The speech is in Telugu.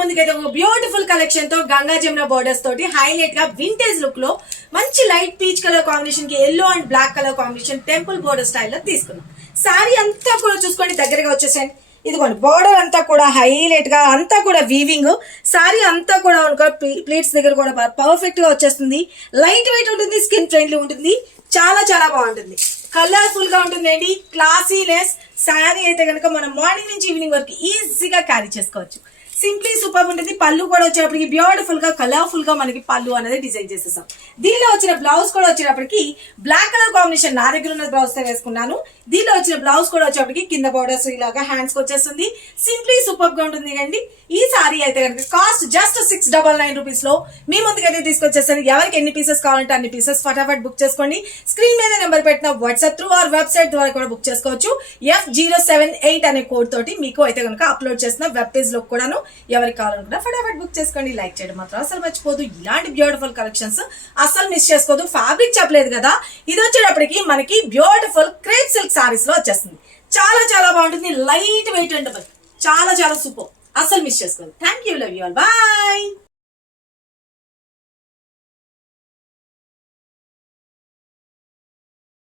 ముందుకైతే ఒక బ్యూటిఫుల్ కలెక్షన్ తో గంగా జమున బోర్డర్స్ తోటి హైలైట్ గా వింటేజ్ లుక్ లో మంచి లైట్ పీచ్ కలర్ కాంబినేషన్ కి yellow and black colour combination temple border స్టైల్లో తీసుకున్నాం. సారీ అంతా కూడా చూసుకోండి, దగ్గరగా వచ్చేసండి. ఇదిగోండి బోర్డర్ అంతా కూడా హైలైట్ గా అంతా కూడా వీవింగ్, సారీ అంతా కూడా ప్లీట్స్ దగ్గర కూడా పర్ఫెక్ట్ గా వచ్చేస్తుంది. లైట్ వెయిట్ ఉంటుంది, స్కిన్ ఫ్రెండ్లీ ఉంటుంది, చాలా చాలా బాగుంటుంది, కలర్ఫుల్ గా ఉంటుందండి. క్లాసీనెస్ శారీ అయితే కనుక మనం మార్నింగ్ నుంచి ఈవినింగ్ వరకు ఈజీగా క్యారీ చేసుకోవచ్చు. సింప్లీ సూపర్ ఉంటుంది. పళ్ళు కూడా వచ్చేటప్పటికి బ్యూటిఫుల్ గా కలర్ఫుల్ గా మనకి పళ్ళు అనేది డిజైన్ చేసేసాం. దీనిలో వచ్చిన బ్లౌజ్ కూడా వచ్చేటప్పటికి బ్లాక్ కలర్ కాంబినేషన్ నా దగ్గర ఉన్న బ్లౌజ్ తో వేసుకున్నాను. దీనిలో వచ్చిన బ్లౌజ్ కూడా వచ్చేటప్పటికి కింద బోర్డర్స్ ఇలాగా హ్యాండ్స్ కి వచ్చేస్తుంది. సింప్లీ సూపర్ గా ఉంటుంది అండి. ఈ సారీ అయితే కనుక కాస్ట్ జస్ట్ 699 రూపీస్ లో మీ ముందుకైతే తీసుకొచ్చేసాను. ఎవరికి ఎన్ని పీసెస్ కావాలంటే అన్ని పీసెస్ ఫటాఫట్ బుక్ చేసుకోండి. స్క్రీన్ మీద నెంబర్ పెట్టిన వాట్సాప్ త్రూ ఆర్ వెబ్సైట్ ద్వారా కూడా బుక్ చేసుకోవచ్చు. F078 అనే కోడ్ తోటి మీకు అయితే కనుక అప్లోడ్ చేసిన వెబ్ పేజ్ లో కూడాను ఎవరికి కావాలనుకున్నా ఫటాఫట్ బుక్ చేసుకోండి. లైక్ చేయడం మాత్రం అసలు మర్చిపోదు. ఇలాంటి బ్యూటిఫుల్ కలెక్షన్స్ అసలు మిస్ చేసుకోదు. ఫ్యాబ్రిక్ చెప్పలేదు కదా, ఇది వచ్చేటప్పటికి మనకి బ్యూటిఫుల్ క్రేప్ సిల్క్ సారీస్ లో వచ్చేస్తుంది. చాలా చాలా బాగుంటుంది, లైట్ వెయిట్ ఉంటుంది, చాలా చాలా సూపర్, అసలు మిస్ చేసుకోదు. Thank you, love you all, bye.